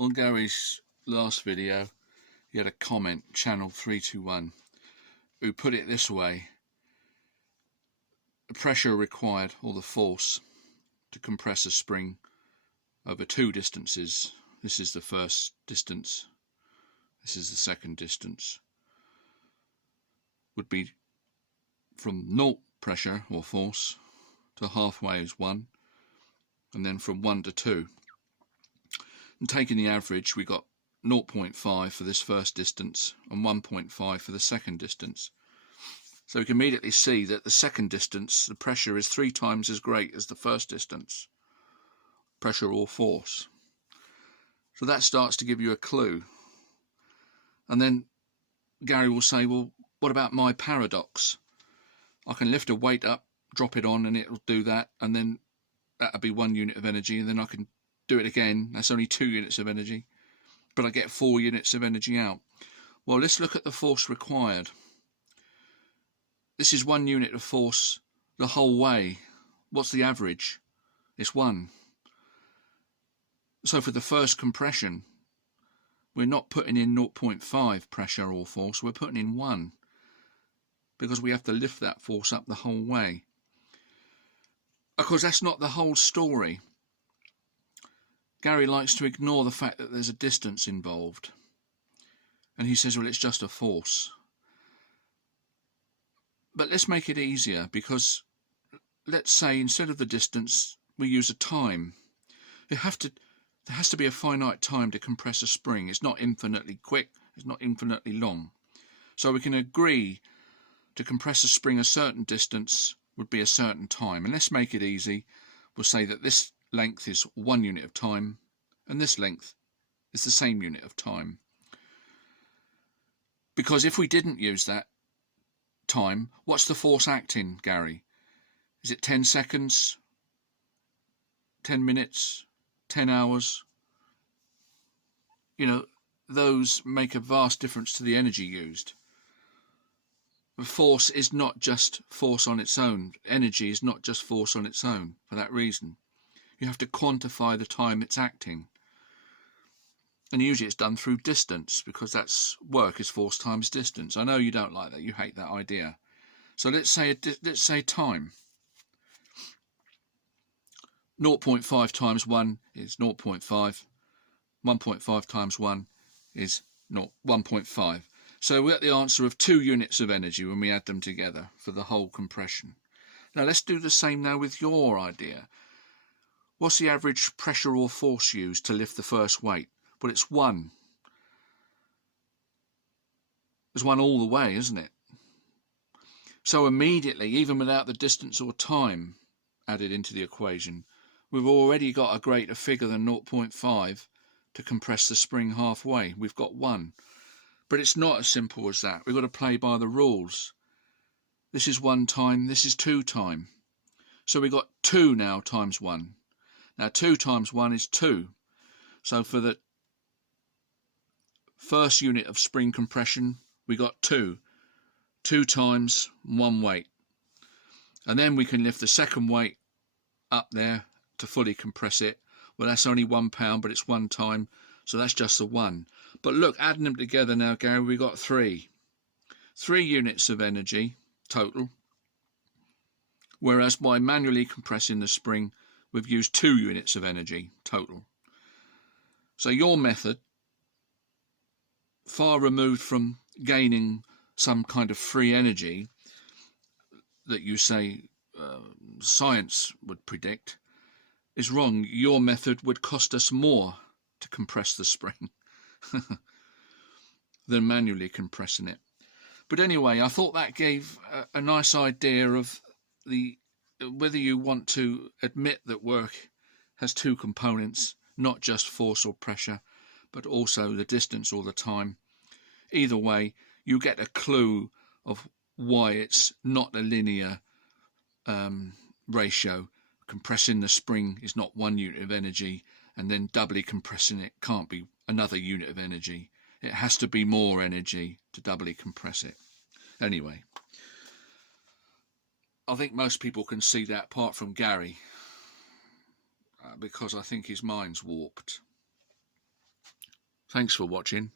On Gary's last video, he had a comment, channel 321, who put it this way: the pressure required, or the force, to compress a spring over two distances. This is the first distance, this is the second distance, would be from 0 pressure or force to halfway is 1, and then from 1 to 2. And taking the average, we got 0.5 for this first distance and 1.5 for the second distance. So we can immediately see that the second distance, the pressure is 3 times as great as the first distance, pressure or force. So that starts to give you a clue. And then Gary will say, well, what about my paradox? I can lift a weight up, drop it on, and it'll do that, and then that'll be 1 unit of energy, and then I can do it again, that's only 2 units of energy, but I get 4 units of energy out. Well, let's look at the force required. This is 1 unit of force the whole way. What's the average? It's 1. So for the first compression, we're not putting in 0.5 pressure or force, we're putting in 1, because we have to lift that force up the whole way. Of course, that's not the whole story. Gary likes to ignore the fact that there's a distance involved, and he says, well, it's just a force. But let's make it easier, because let's say instead of the distance we use a time. There has to be a finite time to compress a spring. It's not infinitely quick, it's not infinitely long. So we can agree to compress a spring a certain distance would be a certain time. And let's make it easy. We'll say that this length is 1 unit of time, and this length is the same unit of time. Because if we didn't use that time, what's the force acting, Gary? Is it 10 seconds, 10 minutes, 10 hours? You know, those make a vast difference to the energy used. The force is not just force on its own. Energy is not just force on its own for that reason. You have to quantify the time it's acting. And usually it's done through distance, because that's work is force times distance. I know you don't like that, you hate that idea. So let's say time. 0.5 times 1 is 0.5. 1.5 times 1 is 1.5. So we get the answer of 2 units of energy when we add them together for the whole compression. Now let's do the same now with your idea. What's the average pressure or force used to lift the first weight? Well, it's 1. There's 1 all the way, isn't it? So immediately, even without the distance or time added into the equation, we've already got a greater figure than 0.5 to compress the spring halfway. We've got 1. But it's not as simple as that. We've got to play by the rules. This is 1 time, this is 2 time. So we've got 2 now times 1. Now 2 times 1 is 2. So for the first unit of spring compression, we got 2. 2 times 1 weight. And then we can lift the second weight up there to fully compress it. Well, that's only 1 pound, but it's 1 time. So that's just the 1. But look, adding them together now, Gary, we got 3. 3 units of energy total. Whereas by manually compressing the spring, we've used 2 units of energy total. So your method, far removed from gaining some kind of free energy that you say science would predict, is wrong. Your method would cost us more to compress the spring than manually compressing it. But anyway, I thought that gave a nice idea of whether you want to admit that work has 2 components, not just force or pressure, but also the distance or the time. Either way, you get a clue of why it's not a linear ratio. Compressing the spring is not 1 unit of energy, and then doubly compressing it can't be another unit of energy. It has to be more energy to doubly compress it. Anyway, I think most people can see that, apart from Gary, because I think his mind's warped. Thanks for watching.